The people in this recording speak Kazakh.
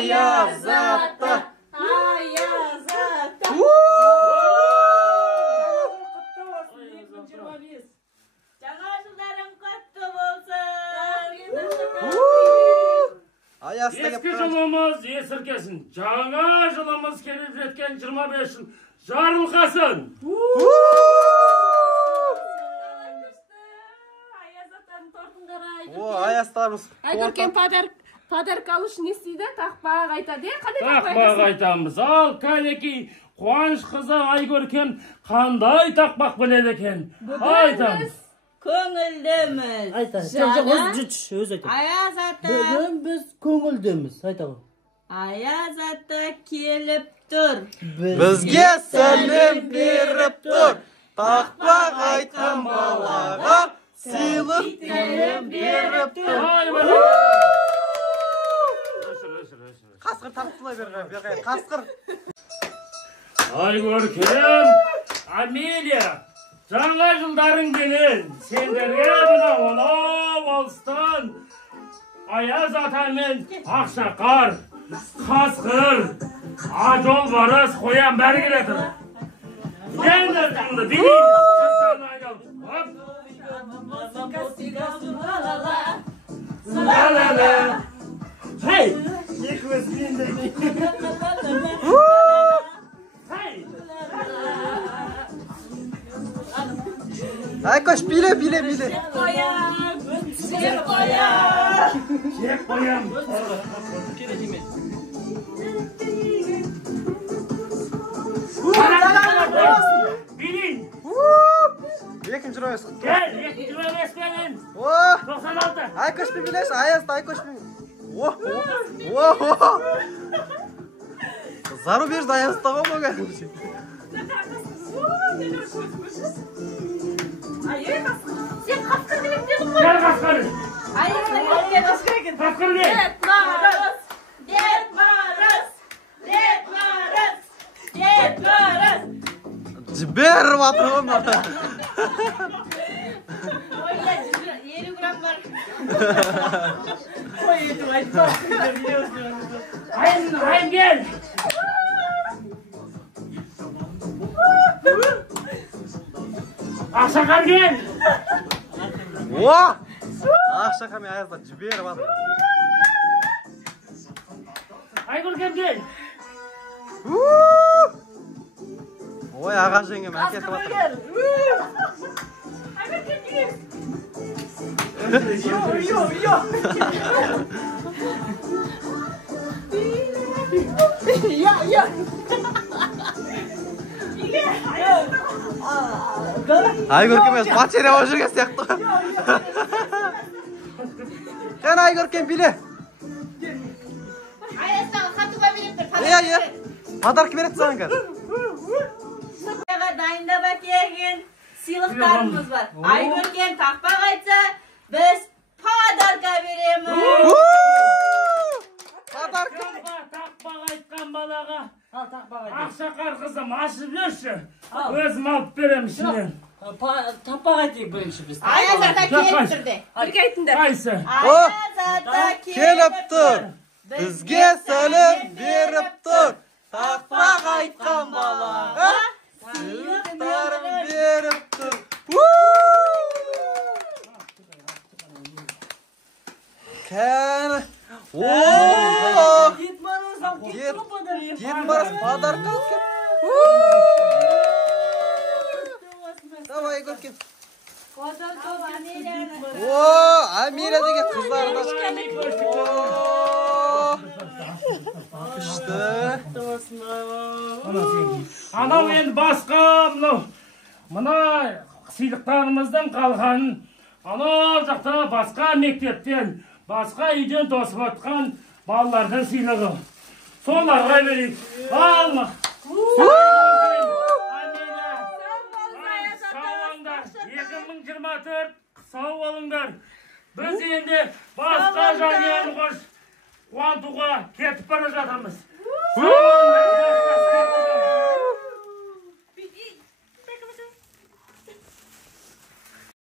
Ayaz ata. Ayaz ata. Жаңа жылдарың құтты болсын. Ayaz da Eski жылымыз есіркесін, жаңа жылымыз келіп жеткен 25 жыл жарылқасын. Ayaz атаның тортын қарай. О, Аяздарымыз. Айгөркен подарок алыш не істейді? Тақпақ айтады. Қандай Тақпақ айтамыз. Ал кәлекей Қуаныш қызы Айгөркен қандай тақпақ біледі екен? Айтамыз. Көңілдіміз. Өз айтам. Ayaz ата. Бүгін біз көңілдіміз. Айта ғой. Ayaz ата келіп тұр. Бізге сәлем беріп тұр. Тақпақ айтқан балаға сыйлық сәлем беріп тұр. Қасқыр тартылай берген, қасқыр. Айгөркен, Амелия, жаңа жылдарың келін. Сендерге мына алыстан Аяз ата мен Ақшақар, Қасқыр, Ажол барыс қоян бәрі келеді. Ендеріңді білейміз. Hey! Aykoş bile. Жеп қоям. Білейін. Екінші ройыз. Кел, екінші ройыз менің. 96. Aykoş bir bilеш, Ayaz'da Aykoş bir. Зару берді Ayaz'da қомаға. Сен қасқыр керек дедің ғой? Gel Қасқыр. Қасқыр кел. Дед Мороз. Жіберіп атыр ғомар. Ой, 50 грамм бар. Айын кел. Ақшақар кел. Ақшақар мен Аяз'да жіберіп атыр. Айгөркен кел. Ой, аға жеңгем әкетіп атыр. Айгөркен кел. Айгөркен мен потеря болып жүрген сияқты. Қана Айгөркен биле. Аяздағы қатуға беріп тұр. Подарок береді саған қазір. Дайындап әкелген сыйлықтарымыз бар. Айгөркен тақпақ айтса, біз подарка береміз. Тақпақ айтқан балаға Ақшақар қызым ашып жүрші. Өзім алып берем ішінен. Таппақ айтайық бірінші біз. Аяз ата келіп тұрды. Бірге айтыңдар. Қайсы? Аяз ата Келіп тұр. Бізге сәлем беріп тұр. Тақпақ айтқан балаға сыйлықтарын беріп тұр. Кәне. Дед Мороз подарок алып кел. Давай, Айгөркен. Амелия деген қыздарына күшті. Анау енді басқа, мына сыйлықтарымыздың қалғанын анау жақта басқа мектептен, басқа үйден тосып атқан балалардың сыйлығы. Соларға берейік. Алма. Сау болыңдар. 2024 сау болыңдар. Біз енді басқа жанұяны қуантуға кетіп бара жатырмыз.